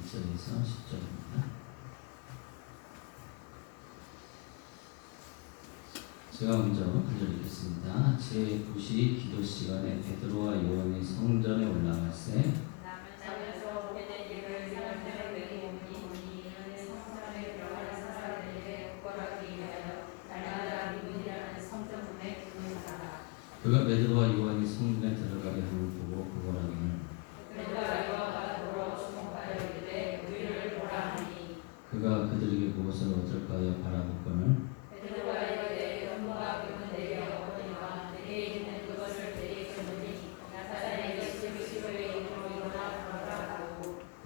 1절에서 10절입니다. 제가 먼저 한절 읽겠습니다. 제9시 기도 시간에 베드로와 요한이 성전에 올라갈새 그가 베드로와 요한이 성전에 들어가게 함을 보고 그거라기는 그가 그들에게 무엇을 어떨까 하여 바라보고는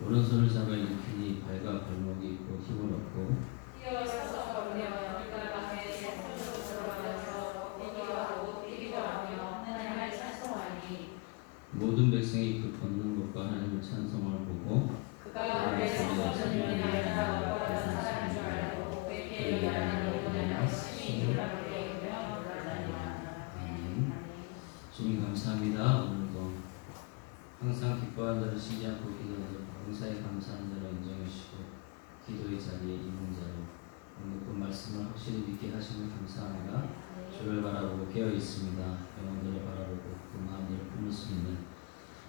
오른손을 잡아 일으키니 발과 발목이 있고 힘을 얻고 모든 백성이 그 걷는 것과 하나님을 찬송을 보고 주님 감사합니다. 오늘도 항상 기뻐하는 자를 쉬지 않고 기도하는 봉사에 감사하는 자를 인정해 주시고 기도의 자리에 있는 자로 오늘 그 말씀을 확실히 믿게 하시면 감사합니다. 주를 바라보고 깨어 있습니다. 영혼들을 바라보고 그 마음들을 품을 수 있는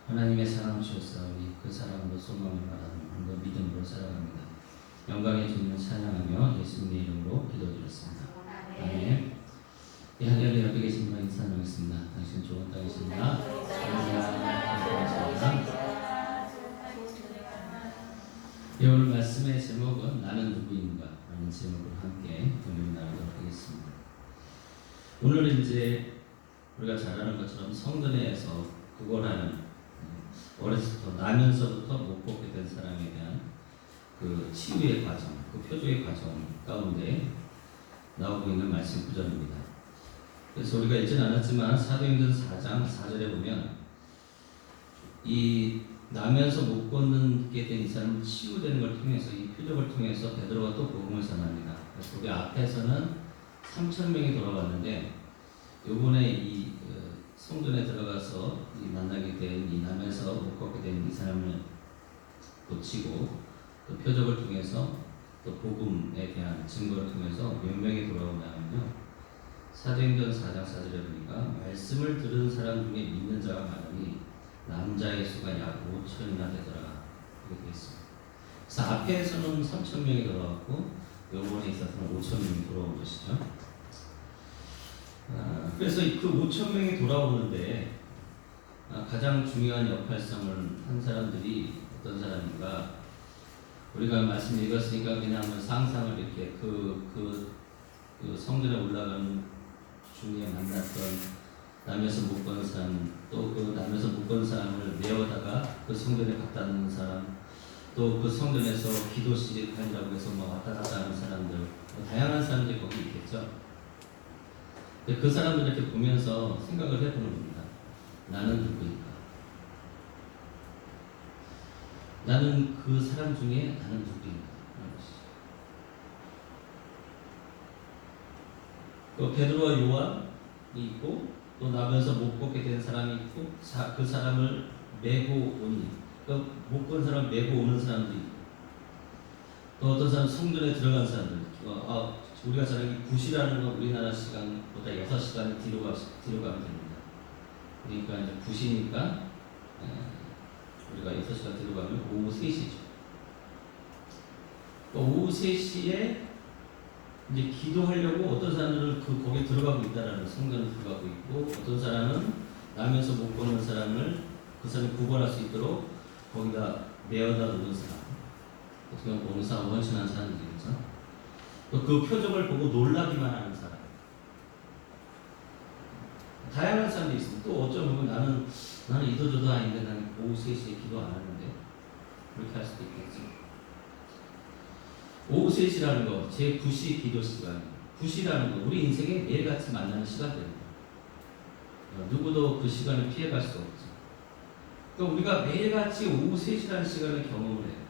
하나님의 사랑 주셨사오니 그 사랑으로 소망을 바라는 오늘도 믿음으로 살아갑니다. 영광의 주님을 찬양하며 예수님의 이름으로 기도드렸습니다. 아멘. 이 하늘에 옆에 계신 분 인사 나누겠습니다. 당신 좋은 땅이십니다. 오늘 말씀의 제목은 나는 누구인가 라는 제목으로 함께 공유 나누도록 하겠습니다. 오늘은 이제 우리가 잘 아는 것처럼 성전에서 구걸하는 어렸을 때 나면서부터 못 걷게 된 사람에 대한 그 치유의 과정, 그 표적의 과정 가운데 나오고 있는 말씀 구절입니다. 그래서 우리가 읽진 않았지만 사도행전 4장 4절에 보면 이 나면서 못 걷게 된 이 사람은 치유되는 걸 통해서 이 표적을 통해서 베드로가 또 복음을 전합니다. 그래서 우리 앞에서는 3,000명이 돌아왔는데 요번에 이 성전에 들어가서 이 만나게 된 이 나면서 못 걷게 된 이 사람을 고치고 또 표적을 통해서 또 복음에 대한 증거를 통해서 몇 명이 돌아오냐면요. 사도행전 4장 4절에 보니까 말씀을 들은 사람 중에 믿는 자가 많으니 남자의 수가 약 5,000이나 되더라 이렇게 되어 있습니다. 그래서 앞에서는 3,000명이 돌아왔고 요번에 있어서는 5,000명이 돌아온 것이죠. 그래서 그 5,000명이 돌아오는데 가장 중요한 역할성을 한 사람들이 어떤 사람인가, 우리가 말씀 읽었으니까 그냥 상상을 이렇게 그 성전에 올라가는 중에 만났던 남에서 못 걷는 사람, 또 그 남에서 못 걷는 사람을 메어다가 그 성전에 갖다 놓는 사람, 또 그 성전에서 기도실 하려고 해서 막 왔다 갔다 하는 사람들, 다양한 사람들이 거기 있겠죠. 그 사람들 이렇게 보면서 생각을 해보는 겁니다. 나는 누구인가? 나는 그 사람 중에 나는 누구인가? 라는 것이죠. 또 베드로와 요한이 있고 또 나면서 못 걷게 된 사람이 있고 그 사람을 메고 오는, 못 걷는 사람을 메고 오는 사람도 있고 또 어떤 사람 성전에 들어간 사람들, 우리가 잘 알기 9시라는 건 우리나라 시간보다 6시간 뒤로 가면 됩니다. 그러니까 이제 9시니까 우리가 6시간 뒤로 가면 오후 3시죠. 오후 3시에 이제 기도하려고 어떤 사람들은 거기에 들어가고 있다라는, 성전에 들어가고 있고, 어떤 사람은 나면서 못 걷는 사람을 그 사람이 구걸할 수 있도록 거기다 메어다 놓는 사람, 어떻게 보면 봉사하고 헌신하는 사람들이겠죠. 또 그 표적을 보고 놀라기만 하는 사람, 다양한 사람들이 있습니다. 또 어쩌면 나는 이도저도 아닌데 나는 오후 3시에 기도 안 하는데, 그렇게 할 수도 있겠죠. 오후 3시라는 거, 제9시 기도 시간, 9시라는 거, 우리 인생에 매일같이 만나는 시간들입니다. 누구도 그 시간을 피해갈 수 없죠. 그러니까 우리가 매일같이 오후 3시라는 시간을 경험을 해요.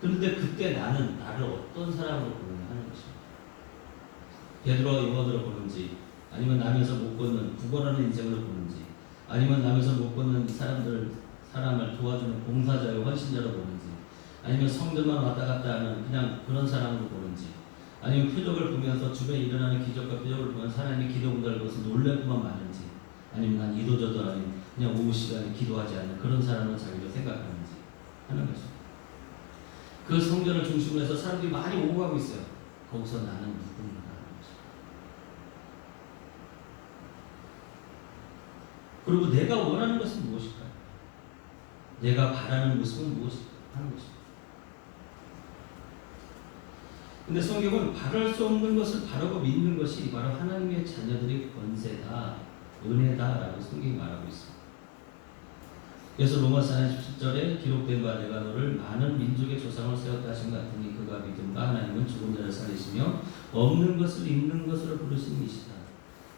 그런데 그때 나는 나를 어떤 사람으로 보느냐 하는 것입니다. 베드로와 요한으로 보는지, 아니면 나면서 못 걷는 구걸하는 인생으로 보는지, 아니면 나면서 못 걷는 사람을 도와주는 봉사자요 헌신자로 보는지, 아니면 성전만 왔다 갔다 하는 그냥 그런 사람으로 보는지, 아니면 표적을 보면서 주변에 일어나는 기적과 표적을 보면서 하나님의 기도 응답을 보면서 놀랄 것만 많은지, 아니면 난 이도저도 아닌 그냥 오후 시간에 기도하지 않는 그런 사람을 자기로 생각하는지 하는 것입니다. 그 성전을 중심으로 해서 사람들이 많이 오고 가고 있어요. 거기서 나는 누군가 하는 것입니다. 그리고 내가 원하는 것은 무엇일까요? 내가 바라는 모습은 무엇일까 하는 것입니다. 근데 성경은 바랄 수 없는 것을 바라고 믿는 것이 바로 하나님의 자녀들의 권세다, 은혜다라고 성경이 말하고 있습니다. 그래서 로마서 17절에 기록된 바 내가 너를 많은 민족의 조상을 세웠다 하신 것 같으니 그가 믿음과 하나님은 죽은 자를 살리시며 없는 것을 있는 것으로 부르신 이시다.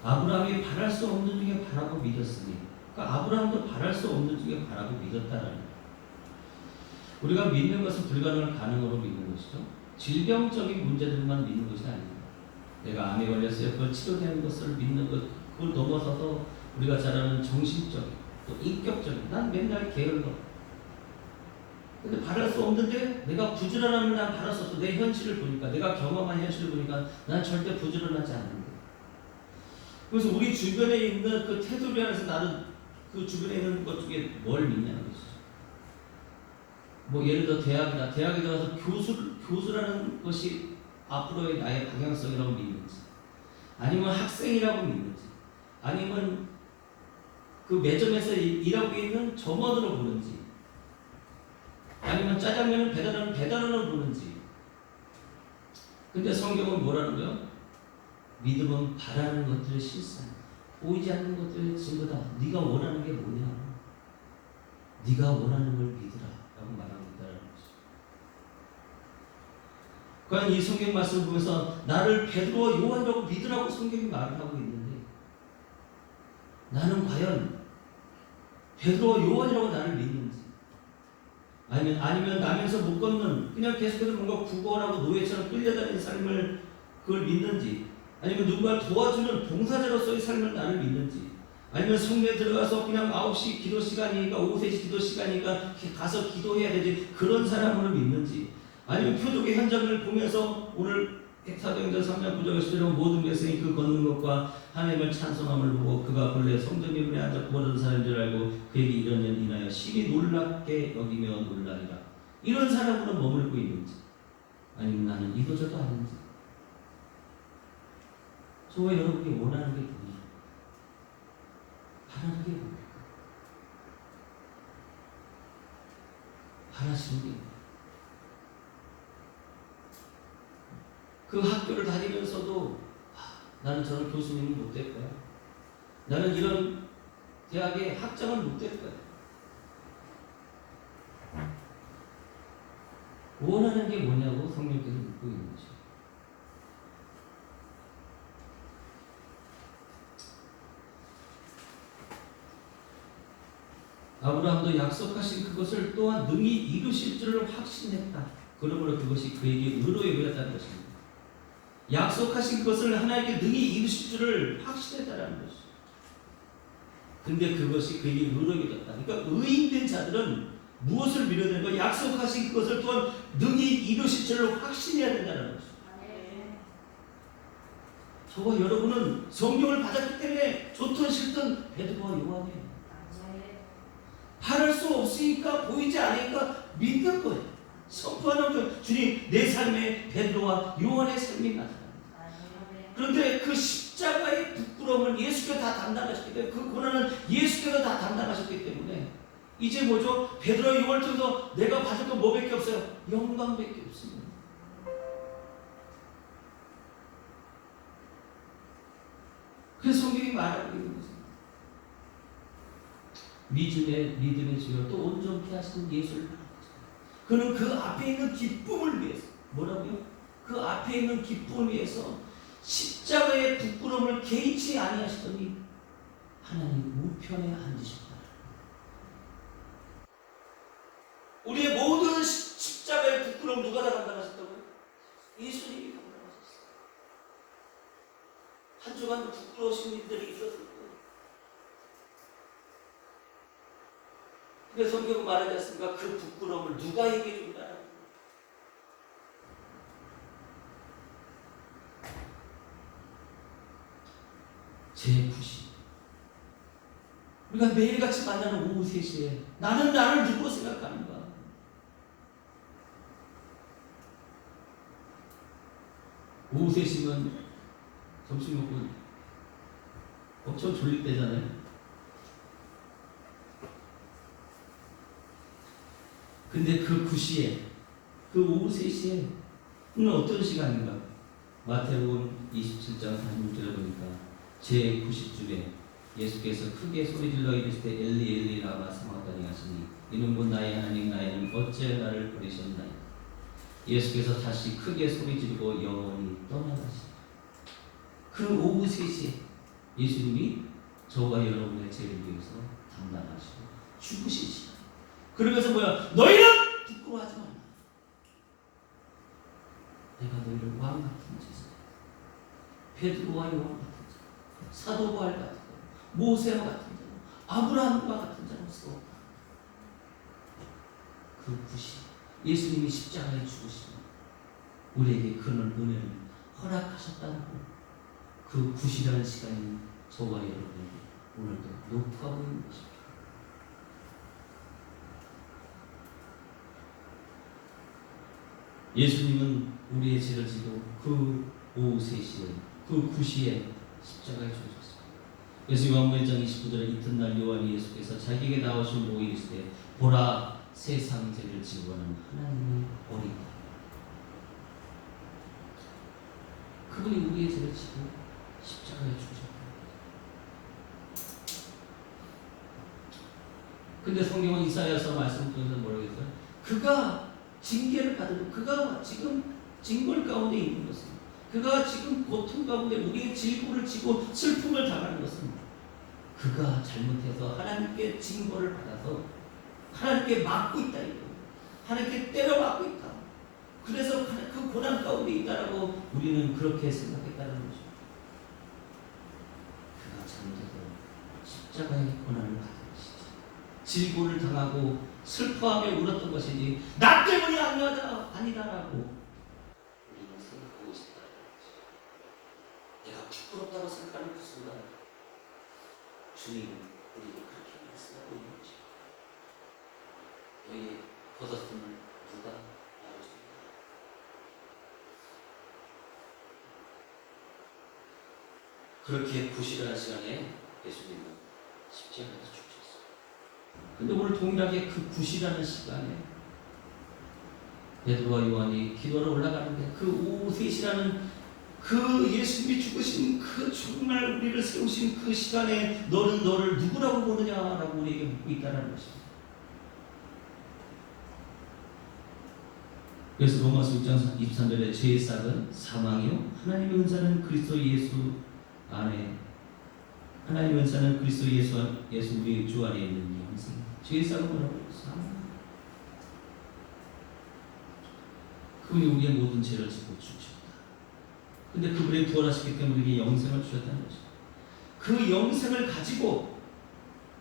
아브라함이 바랄 수 없는 중에 바라고 믿었으니, 그러니까 아브라함도 바랄 수 없는 중에 바라고 믿었다라는 거예요. 우리가 믿는 것은 불가능을 가능으로 믿는 것이죠. 질병적인 문제들만 믿는 것이 아닙니다. 내가 암에 걸렸어요. 그걸 치료되는 것을 믿는 것, 그걸 넘어서서 우리가 잘 아는 정신적인, 또 인격적인, 난 맨날 게을러. 근데 바랄 수 없는데 내가 부지런함을 난 바랄 수 없어. 내 현실을 보니까, 내가 경험한 현실을 보니까 난 절대 부지런하지 않는데. 그래서 우리 주변에 있는 그 테두리 안에서 나는 그 주변에 있는 것 중에 뭘 믿냐는 것이죠. 뭐 예를 들어 대학이다. 대학에 들어가서 교수라는 것이 앞으로의 나의 방향성이라고 믿는지, 아니면 학생이라고 믿는지, 아니면 그 매점에서 일하고 있는 점원으로 보는지, 아니면 짜장면을 배달하는 배달원으로 보는지. 근데 성경은 뭐라는 거예요? 믿음은 바라는 것들의 실상, 보이지 않는 것들의 증거다. 네가 원하는 게 뭐냐? 네가 원하는 걸 믿으라 라고 말하고 있다는 거죠. 과연 이 성경 말씀을 보면서 나를 베드로와 요한이라고 믿으라고 성경이 말을 하고 있는데, 나는 과연 베드로와 요한이라고 나를 믿는지, 아니면 나면서 못 걷는 그냥 계속해서 뭔가 구걸하고 노예처럼 끌려다니는 삶을 그걸 믿는지, 아니면 누군가를 도와주는 봉사자로서의 삶을 나를 믿는지, 아니면 성전에 들어가서 그냥 9시 기도 시간이니까 오후 3시 기도 시간이니까 가서 기도해야 되지 그런 사람으로 믿는지, 아니면 표적의 현장을 보면서 오늘 사도행전 3장 9절에 수제로 모든 백성이 그 걷는 것과 하나님을 찬송함을 보고 그가 본래 성전 위에 앉아 구걸하는 사람인 줄 알고 그에게 이런 일 인하여 심히 놀랍게 여기며 놀라리라. 이런 사람으로 머물고 있는지, 아니면 나는 이도저도 아닌지. 저와 여러분이 원하는 게 뭐냐? 바라는 게 뭡니까? 바라시는 게 뭐냐? 그 학교를 다니면서도 나는 저런 교수님은 못 될 거야. 나는 이런 대학의 학장은 못 될 거야. 원하는 게 뭐냐고 성령께서 묻고 있는 거죠. 아브라함도 약속하신 그것을 또한 능히 이루실 줄을 확신했다. 그러므로 그것이 그에게 의로에 여겼다는 것입니다. 약속하신 것을 하나님께 능히 이루실 줄을 확신했다는 것이죠. 근데 그것이 그에게 의로에 여겼다. 그러니까 의인된 자들은 무엇을 믿어야 되는 거야? 약속하신 그것을 또한 능히 이루실 줄을 확신해야 된다는 것이죠. 저와 여러분은 성경을 받았기 때문에 좋든 싫든 베드로와 요한이에요. 바랄 수 없으니까, 보이지 않으니까 믿는 거예요. 선포하는 거예요. 주님, 내 삶에 베드로와 요한의 삶이 나타납니다. 그런데 그 십자가의 부끄러움을 예수께서 다 담당하셨기 때문에, 그 고난은 예수께서 다 담당하셨기 때문에 이제 뭐죠? 베드로와 요한을 통해서 내가 받을 건 뭐밖에 없어요? 영광밖에 없습니다. 그래서 성경이 말하고 있는 것입니다. 믿음의 주여 또 온전케 하시는 예수를 바라보자. 그는 그 앞에 있는 기쁨을 위해서, 뭐라고요? 그 앞에 있는 기쁨을 위해서 십자가의 부끄러움을 개의치 아니하시더니 하나님 우편에 앉으셨다. 우리의 모든 십자가의 부끄러움 누가 다 감당하셨다고요? 예수님이 감당하셨어요. 한 주간도 부끄러우신 일들이 있었을 거예요. 근데 성경은 말하지 않습니까? 그 부끄러움을 누가 얘기해 준다는 거예요? 제 구시. 우리가 매일같이 만나는 오후 3시에 나는 나를 누구로 생각하는가? 오후 3시면 점심 먹고 엄청 졸릴 때잖아요. 근데 그 9시에, 그 오후 3시에 는 어떤 시간인가? 마태복음 27장 46절에 보니까 제 90주에 예수께서 크게 소리질러 이르시되 엘리 엘리 라마 사마다니 하시니 이는 곧 나의 하나님 나의 하나님 어찌 나를 버리셨나이까. 예수께서 다시 크게 소리지르고 영원히 떠나가시니 그 오후 3시에 예수님이 저와 여러분의 죄를 위해서 담당하시고 죽으신 시간. 그러면서 뭐야? 너희는 부끄러워하지 말라. 내가 너희를 왕 같은 자세, 베드로와 요한 같은 자, 사도 바울 같은 자, 모세와 같은 자, 아브라함과 같은 자로 세웠다. 그 구시 예수님이 십자가에 죽으시고 우리에게 그런 은혜를 허락하셨다고 그 구시라는 시간이 저와 여러분에게 오늘도 높아하고 있는 것입니다. 예수님은 우리의 죄를 지고 그 오후 3시에 그 9시에 십자가에 죽으셨습니다. 그래서 요한복음 1장 29절에 이튿날 요한이 예수께서 자기에게 나오신 보고 이르시되 보라 세상 죄를 지고 가는 하나님의 어린이다. 그분이 우리의 죄를 지고 십자가에 죽으셨다. 근데 성경은 이사야서 말씀 통해서 뭐라고 했어요? 그가 징계를 받으면 그가 지금 징벌 가운데 있는 것은, 그가 지금 고통 가운데 우리의 질고를 지고 슬픔을 당하는 것은 그가 잘못해서 하나님께 징벌을 받아서 하나님께 맞고 있다 이거. 하나님께 때려 맞고 있다. 그래서 그 고난 가운데 있다라고 우리는 그렇게 생각했다는 거죠. 그가 잘못해서 십자가의 고난을 받은 것이지, 질고를 당하고 슬퍼하며 울었던 것이지 나 때문이 아니다라고 우리는 생각하고 있었다는 거지. 내가 부끄럽다고 생각하는 그 순간 주님은 우리를 그렇게 말씀하고 있는 거지. 너희 벗었음을 누가 알아줍니까? 그렇게 부실한 시간에 예수님은 십자가에서 죽으셨어요. 근데 오늘 동일하게 그 부실한 시간에 베드로와 요한이 기도하러 올라가는데 그 오후 3시라는 그 예수님이 죽으신 그 정말 우리를 세우신 그 시간에 너는 너를 누구라고 보느냐라고 우리에게 묻고 있다는 것입니다. 그래서 로마서 6장 23절에 죄의 싹은 사망이요 하나님의 은사는 그리스도 예수 안에, 하나님의 은사는 그리스도 예수 우리 주 안에 있는 영생. 죄의 싹은 뭐라고? 사망. 그분이 우리의 모든 죄를 지고 죽으셨다. 근데 그분이 부활하셨기 때문에 우리에게 영생을 주셨다는 거죠. 그 영생을 가지고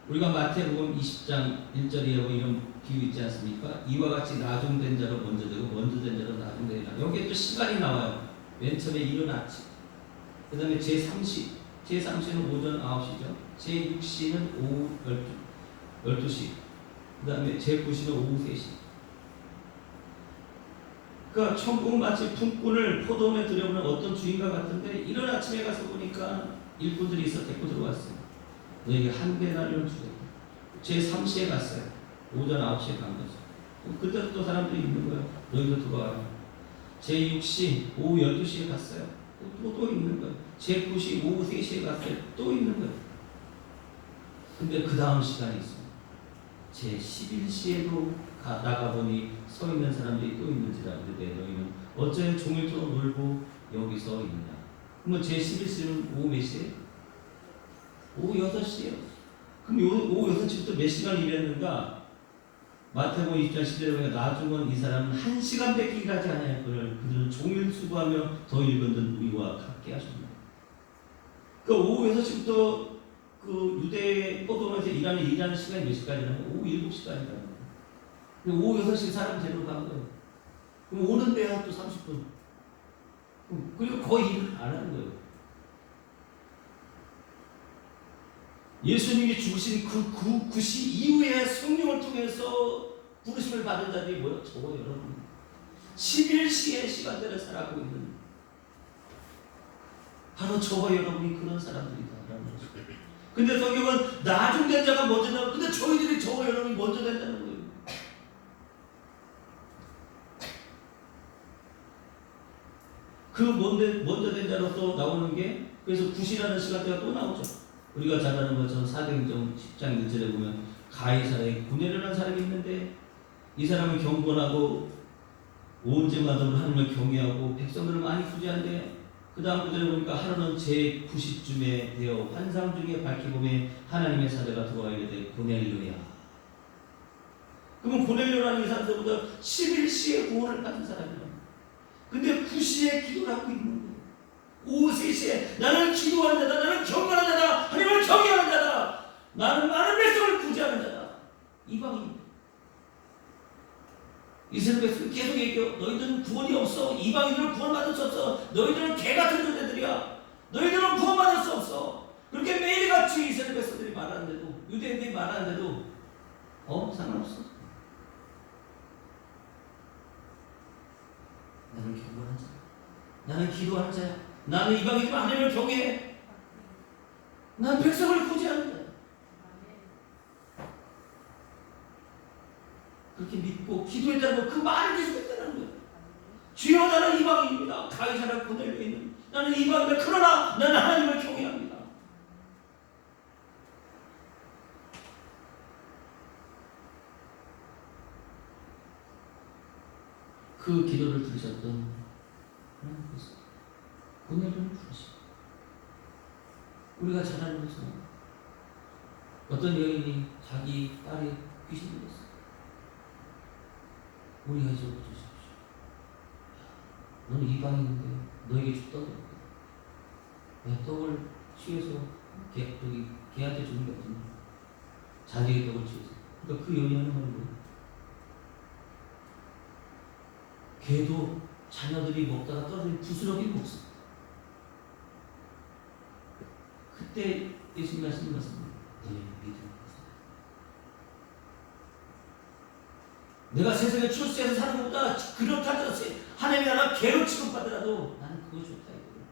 우리가 마태복음 20장 1절에 이런 비유 있지 않습니까? 이와 같이 나중된 자로 먼저 되고 먼저 된 자로 나중되리라. 여기에 또 시간이 나와요. 맨 처음에 이른 아침, 그 다음에 제3시는 오전 9시죠. 제6시는 오후 12시, 그 다음에 제9시는 오후 3시. 그러니까 천국 마치 품꾼을 포도원에 들여보는 어떤 주인과 같은데 이른 아침에 가서 보니까 일꾼들이 있어 데리고 들어왔어요. 너에게 한 데나리온 주겠다. 제3시에 갔어요. 오전 9시에 간 거죠. 그때도 또 사람들이 있는 거예요. 너희도 들어와라. 제6시 오후 12시에 갔어요. 또 있는 거예요. 제9시 오후 3시에 갔어요. 또 있는 거예요. 근데 그 다음 시간이 있어요. 제11시에도 나가보니 서 있는 사람들이 또 있는지라. 그런데 너희는 어째 종일토록 놀고 여기서 있느냐. 그러면 제11시는 오후 몇 시에? 오후 6시에요. 그럼 오후 6시부터 몇 시간 일했는가? 마태복음 20장 10절에 보면 나중은 이 사람은 1시간밖에 일하지 않아요. 그들은 종일 수고하며 더 읽은 우리와 같게 하십니다. 그러니까 오후 6시부터 그 유대 포도원에서 일하는 시간이 몇 시까지냐면 오후 7시까지라는 거예요. 오후 6시 사람 데리러 간 거예요. 그럼 오는 데야 또 30분. 그리고 거의 일을 안 하는 거예요. 예수님이 죽으신 그 구시 이후에 성령을 통해서 부르심을 받은 자들이 뭐요? 저거 여러분 11시의 시간대를 살아가고 있는 바로 저와 여러분이 그런 사람들이다라는 거죠. 근데 성경은 나중된 자가 먼저 나오고 근데 저희들이 저와 여러분이 먼저 된다는 거예요. 그 먼저 된 자로서 나오는 게 그래서 구시라는 시간대가 또 나오죠. 우리가 잘 아는 것처럼 사도행전 10장 1절에 보면 가이사라에 고넬료라는 사람이 있는데 이 사람은 경건하고 온 제마다로 하나님을 경외하고 백성들을 많이 구제하는데 그 다음 구절에 보니까 하루는 제9시쯤에 되어 환상 중에 밝히보매 하나님의 사자가 들어와 이르되 고넬료야. 그러면 고넬료라는 이 사람들보다 11시에 구원을 받은 사람이에요. 근데 9시에 기도를 하고 있는 거예요. 오후 3시에 나는 기도하는 자다. 나는 경건한 자다. 하나님을 경외하는 자다. 나는 많은 백성을 구제하는 자다. 이방인. 이스라엘 백성이 계속 얘기해요. 너희들은 구원이 없어. 이방인들은 구원받을 수 없어. 너희들은 개같은 존재들이야. 너희들은 구원받을 수 없어. 그렇게 매일같이 이스라엘 백성들이 말하는데도 유대인들이 말하는데도 상관없어. 나는 경건한 자야. 나는 기도하는 자야. 나는 이방인들 하나님을 경외해. 난 백성을 구제하는 자야. 그렇게 믿고 기도했다는 거, 그 말을 계속했다는 거예요. 주여 나는 이방인입니다. 가이사라 고넬료에 있는 나는 이방인입니다. 그러나 나는 하나님을 경외합니다. 그 기도를 들으셨던 하나님께서 고넬료를 부르시고 우리가 잘 아는 것처럼 어떤 여인이 자기 딸이 귀신 들렸어요. 우리가 이제 주십시오. 너는 이방인인데 너에게 줄 떡이 없다. 내 떡을 취해서 걔한테 주는 게 어떠냐. 자기의 떡을 취해서. 그러니까 그 여인이 하는 말은 뭐예요? 걔도 자녀들이 먹다가 떨어진 부스러기 먹습니다. 그때 예수님 하시는 말씀입니다. 너희 믿음. 내가 세상에 출세해서 사는 것보다 그렇다 하나님이 나라 개로 취급받더라도 나는 그거 좋다 이거예요.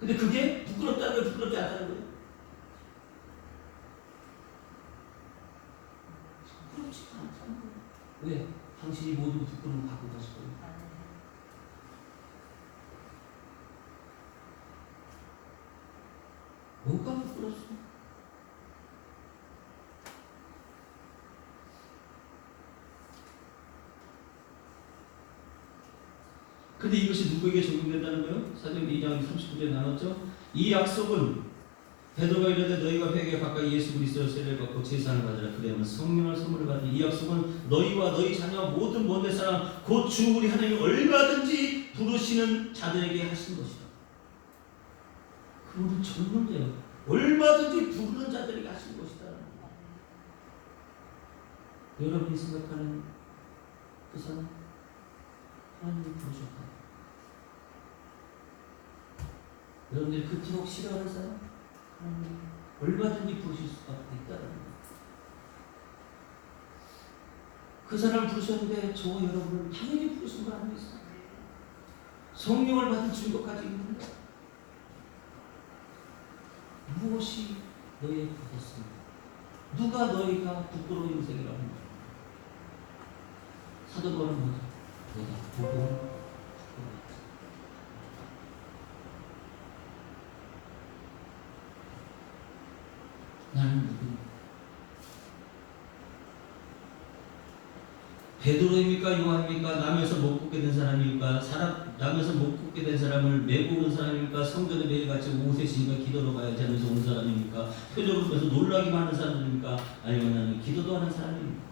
근데 그게 부끄럽다는 거예요? 부끄럽지 않다는 거예요? 부끄럽지 않다는 거예요. 왜? 당신이 모든 부끄러움을 갖고 가실 거예요. 뭐가 부끄럽습니까? 근데 이것이 누구에게 적용된다는 거예요? 사도행전 2장 39절에 나눴죠. 이 약속은 베드로가 이르되 너희가 회개에 가까이 예수 그리스도의 세례를 받고 제사를 받으라. 그래야만 성령을 선물을 받으니 이 약속은 너희와 너희 자녀와 모든 먼 데 사람 곧 주 우리 하나님이 얼마든지 부르시는 자들에게 하신 것이다. 그거는 정문제요. 얼마든지 부르는 자들에게 하신 것이다. 여러분이 생각하는 그 사람 하나님이 부르셨다. 여러분들이 그토록 싫어하는 사람 하나님 얼마든지 부르실 수밖에 있다는 거예요. 그 사람을 부르셨는데 저와 여러분은 당연히 부르신 거 아니겠어요? 성령을 받은 증거까지 있는데 무엇이 너희의 부었습니까? 누가 너희가 부끄러운 인생이라고 합니까? 사도 바울은 뭐죠? 내가 복음을 부끄러워했다. 나는 누구입니까? 베드로입니까? 요한입니까? 남에서 못 걷게 된 사람입니까? 남에서 못 걷게 된 사람을 메고 오는 사람입니까? 성전에 매일같이 오후 3시니까 기도로 가야지 하면서 온 사람입니까? 표적을 보면서 놀라기만 하는 사람입니까? 아니면 나는 기도도 하는 사람입니까?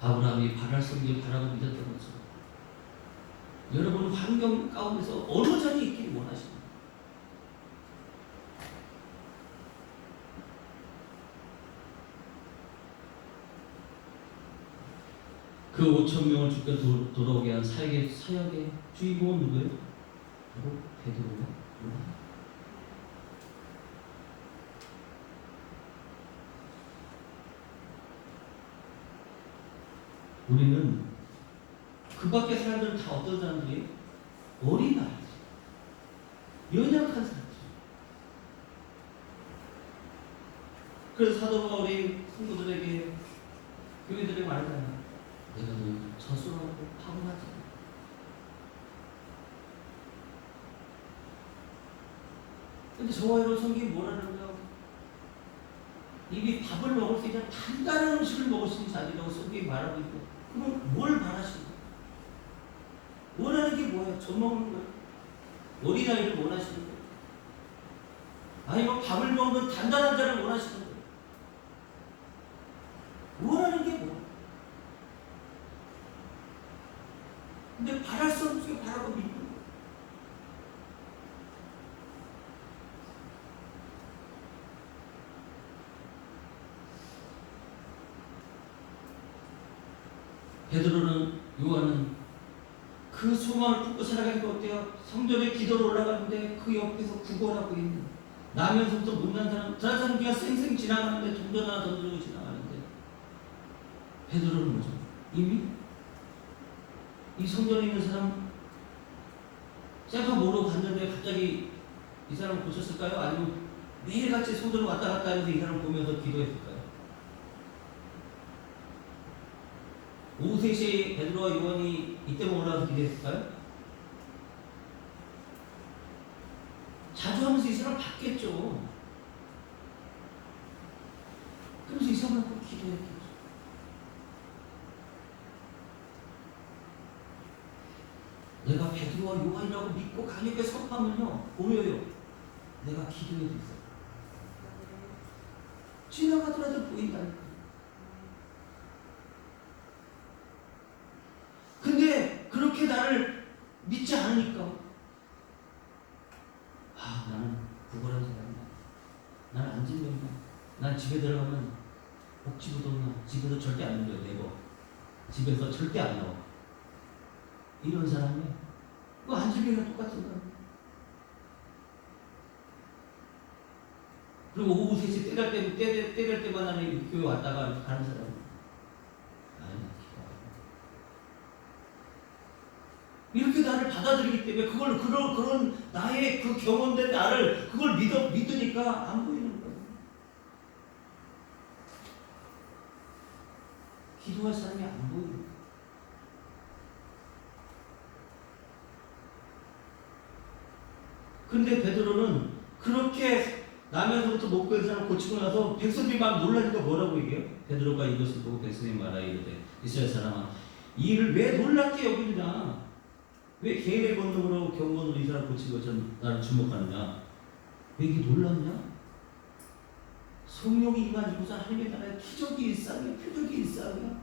아브라함이 바랄 수 없는 바라고 믿었던 것처럼 여러분 환경 가운데서 어느 점이 있기를 원하십니까? 그 5천 명을 주께 돌아오게 한 사역의 주인공은 누구예요? 바로 베드로와 요한. 우리는 그 밖의 사람들은 다 어떤 사람들이에요? 어린아이들, 연약한 사람들. 그래서 사도 바울이 성도들에게, 교회들에게 말하잖아요. 내가 너희 저술하고 타고나지. 근데 저와 여러분 성경이 뭐라는가요? 입이 밥을 먹을 수 있는 단단한 음식을 먹을 수 있는 자리라고 성경이 말하고 있고, 그럼 뭘 바라시는 거예요? 원하는 게 뭐예요? 젖 먹는 거예요? 어린아이를 원하시는 거예요? 아니면 밥을 먹는 단단한 자를 원하시는 거예요? 원하는 게 뭐예요? 근데 바랄 수 없이 바라고 믿는 거예요. 베드로는, 요한은 그 소망을 품고 살아가니까 어때요? 성전에 기도로 올라가는데 그 옆에서 구걸하고 있는, 나면서부터 못난 사람, 다른 사람 그냥 쌩쌩 지나가는데 동전 하나 던지고 지나가는데, 베드로는 뭐죠? 이미 이 성전에 있는 사람 셀카 모르고 갔는데 갑자기 이 사람 고쳤을까요? 아니면 매일같이 성전을 왔다 갔다 하면서 이 사람 보면서 기도했을까요? 오후 3시에 베드로와 요한이 이때만 올라가서 기도했을까요? 자주 하면서 이 사람 봤겠죠. 그래서 이 사람은 꼭 기도했겠죠. 내가 베드로와 요한이라고 믿고 강력하게 선포하면요, 보여요. 내가 기도해도 있어요. 지나가더라도 보인다니까. 근데 그렇게 나를 믿지 않으니까, 나는 구걸한 사람이야. 나는 안 질린다. 난 집에 들어가면 복지부동이야. 집에서 절대 안 눌러요. 내버. 집에서 절대 안 나와. 이런 사람이 그거 안 질리랑 똑같은 거야. 그리고 오후 3시 때릴 때마다 교회 왔다가 가는 사람. 이렇게 나를 받아들이기 때문에 그런 나의 그 경험된 나를 그걸 믿으니까 안 보이는 거예요. 기도할 사람이 안 보이는 거예요. 근데 베드로는 그렇게 나면서부터 못 구한 사람을 고치고 나서 백성들이 막 놀라니까 뭐라고 얘기해요? 베드로가 이것을 보고 백성이 말하여 이르되 이스라엘 사람아, 이 일을 왜 놀랍게 여기느냐? 왜 개인의 권능으로 경건으로 이 사람 고치고 나를 주목하느냐? 왜 이게 놀랍냐? 성령이 임하니고서 하나님의 나라의 기적이 일상이야, 표적이 일상이야.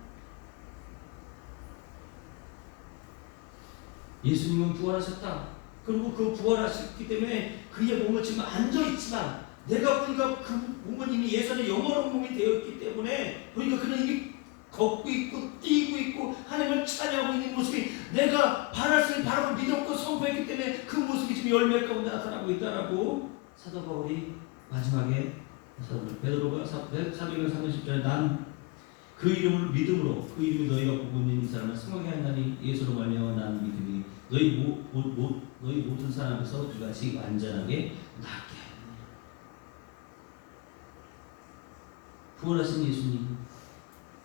예수님은 부활하셨다. 그리고 그 부활하셨기 때문에 그의 몸은 지금 앉아있지만, 내가 보니까 그 몸은 이미 예전에 영원한 몸이 되었기 때문에, 보니까 그는 이미 걷고 있고 뛰고 있고 하나님을 찬양하고 있는 모습이, 내가 바라시를 바라고 믿었고 선포했기 때문에 그 모습이 지금 열매 가운데 나타나고 있다라고 사도 바울이 마지막에 베드로가 사도행전 3장 10절에 난 그 이름을 믿음으로, 그 이름이 너희가 보고 있는 이 사람을 승하게 한다니 예수로 말미암아 난 믿음이 너희 모든 사람 앞에서 그같이 완전하게 낫게 하느니라. 부활하신 예수님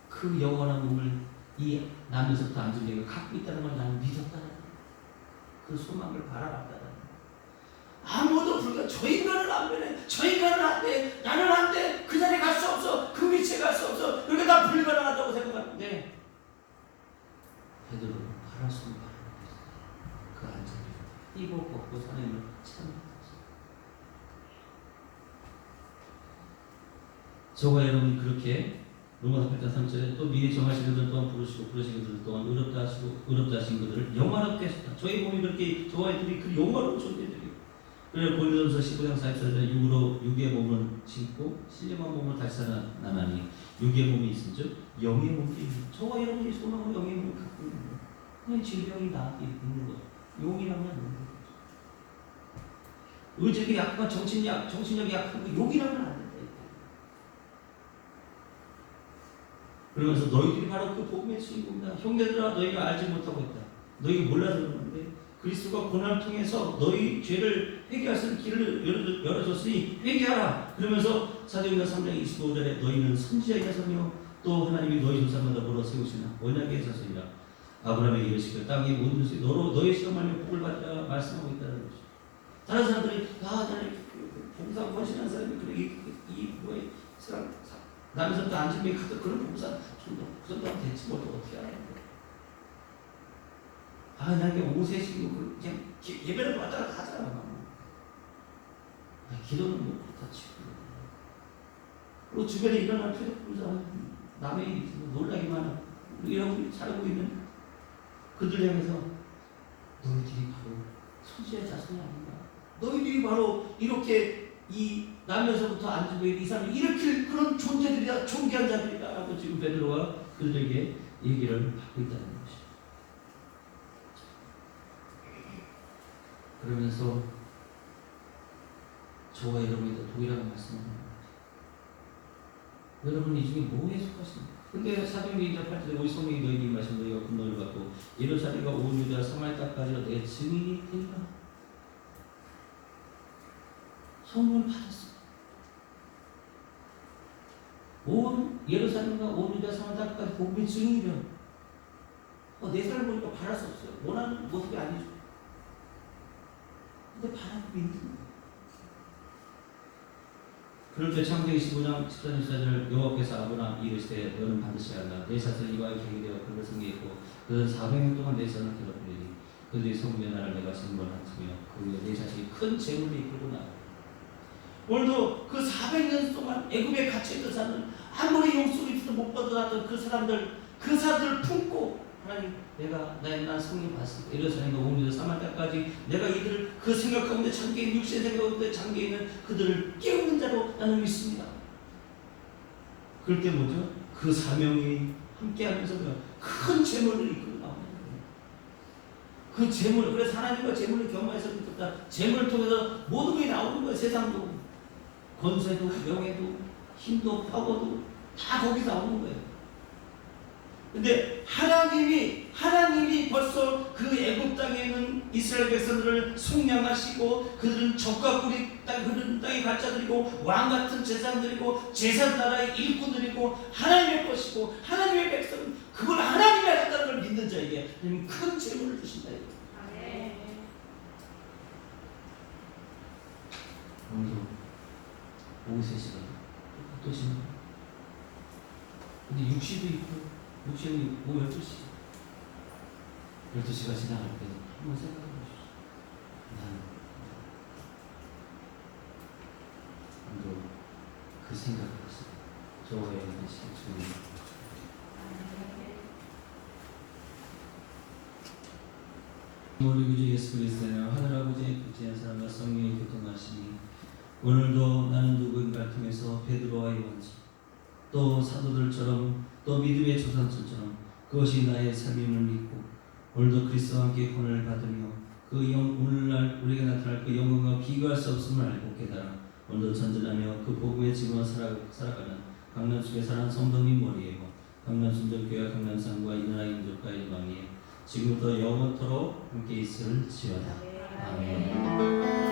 그 영원한 몸을 이 나면서부터 앉은 내가 갖고 있다는 걸 나는 믿었다는 거예요. 그 소망을 바라봤다는 거예요. 아무도 불가, 저 인간은 안 변해, 저 인간은 안 돼, 나는 안 돼, 그 자리에 갈 수 없어, 그 위치에 갈 수 없어, 그러니까 나 불가능하다고 생각하는데, 베드로는 바랄 수 없는 그 안전을 뛰고 걷고 하나님을 찬양했어요. 저와 여러분이 그렇게 로마서 8장 3절에 또 미리 정하신 것들 또한 부르시고 부르신 것들 또한 의롭다 하신 그들을 영화롭게 하셨다. 저희 몸이 그렇게, 저와 애들이 그 영화로운 존재들이에요. 그래서 고린도전서 15장 44절에 육의 몸을 신고 신령한 몸을 다시 살아나니 육의 몸이 있은즉 영의 문제. 저와 여러분이 소망으로 영의 문을 갖고 있는 거예요. 그냥 질병이 나한테 있는 거죠. 용이라면 안 되는 거죠. 의지력이 약하고 정신력이 약한 거 용이라면 안 된다. 그러면서 너희들이 바로 그 복음의 주인공이다. 형제들아 너희가 알지 못하고 있다. 너희가 몰라서 그러는데 그리스도가 고난을 통해서 너희 죄를 회개할 수 있는 길을 열어줬으니 회개하라. 그러면서 사도행전 3장 25절에 너희는 선지자의 자손이요 또 하나님이 너희 조상마다 보러 세우시나 언약의 자손이라. 아브라함에게 이르시기를 땅의 모든 것이 너희 시험하며 복을 받으라 말씀하고 있다는 것이죠. 다른 사람들이 나는 봉사 헌신한 사람이 그래 이 뭐야 사람 남의 사람도 안진병이 가도 그런 봉사 그 정도면 됐지 뭘 또 어떻게 하는 거야. 아 나에게 5세씩 그냥 예배를 왔다 갔다 하잖아. 기도는 뭐 그렇다 치고. 그리고 주변에 일어나는 표적봉사 남의 놀라기만 하고 여러분이 살고 있는 그들 향해서 너희들이 바로 선지자의 자손이 아닌가. 너희들이 바로 이렇게 이 남에서부터 안진병이 이 사람이 일으킬 그런 존재들이다, 존귀한 자들이다 라고 지금 베드로가 그들에게 얘기를 하고 있다는 것이죠. 그러면서 저와 여러분이 더 동일하게 말씀합니다. 여러분 이 중에 뭐에 속하십니까? 근데 사도행전 2장 8절에 우리 성령이 너희에게 임하시면 너희가 분노를 받고 예루살렘과 온 유대와 사마리아까지 내 증인이 되리라. 성령을 받았어. 온 예루살렘과 온 유대와 사마리아까지 복음의 증인이려. 내 삶을 보니까 바랄 수 없어요. 원하는 모습이 아니죠. 근데 바라고 믿는 거예요. 그럴 때 창세기 15장 14절 14절 여호와께서 아브라함 이르시되 너는 반드시 알라 내 자손 이와의 계획이 되어 그를 승리했고 그들은 400년 동안 내 자손을 괴롭히리니 그들이 성부의 나라를 내가 진벌한 터며 그 후에 내 자식이 큰 재물을 이끌고 나가리라. 오늘도 그 400년 동안 애굽에 갇혀있던 사람은 아무리 용수를 입어도 못 받아놨던 그 사람들을 품고 하나님 난 성령 받습니다. 예루살렘과 온 유다 사마리아까지 내가 이들을 그 생각 가운데 잠겨있는 육신의 생각 가운데 잠겨있는 그들을 깨우는 자로 나는 믿습니다. 그럴 때 뭐죠? 그 사명이 함께하면서 큰 재물을 이끌고 나오는 거예요. 그 재물, 그래서 하나님과 재물을 겸하여서 믿었다. 재물을 통해서 모든 것이 나오는 거예요. 세상도 권세도 명예도 힘도 파워도 다 거기서 나오는 거예요. 근데 하나님이 벌써 그 애굽 땅에 있는 이스라엘 백성들을 속량하시고 그들은 적과 꿀이 그런 땅의 가짜들이고 왕 같은 제사장들이고 제사 나라의 일꾼들이고 하나님의 것이고 하나님의 백성 그걸 하나님이 하셨다는 걸 믿는 자에게 하나님 큰 재물을 주신다 이거. 오늘도 오후 3시간 어떠신가요? 근데 6시도 있고 6시는 오후 12시 12시가 지나갈 때 한번 생각해 보십시오. 나는 오늘도 그 생각을 했어요. 저와의 주님 우리 구주 예수 그리스도의 하늘 아버지의 부지한 사랑과 성령의 교통하시니 오늘도 나는 누구인가를 통해서 베드로와 요한처럼 또 사도들처럼 또 믿음의 조상들처럼 그것이 나의 삶임을 믿고 오늘도 그리스도와 함께 고난을 받으며 오늘날 우리가 나타날 그 영광과 비교할 수 없음을 알고 깨달아 오늘도 전진하며 그 복음의 지구와 살아가는 강남숙에 사는 성도님 머리에고 강남순전교회와 강남상과 이 나라 인족과 일방에 지금부터 영원토록 함께 있을지어다. 아멘.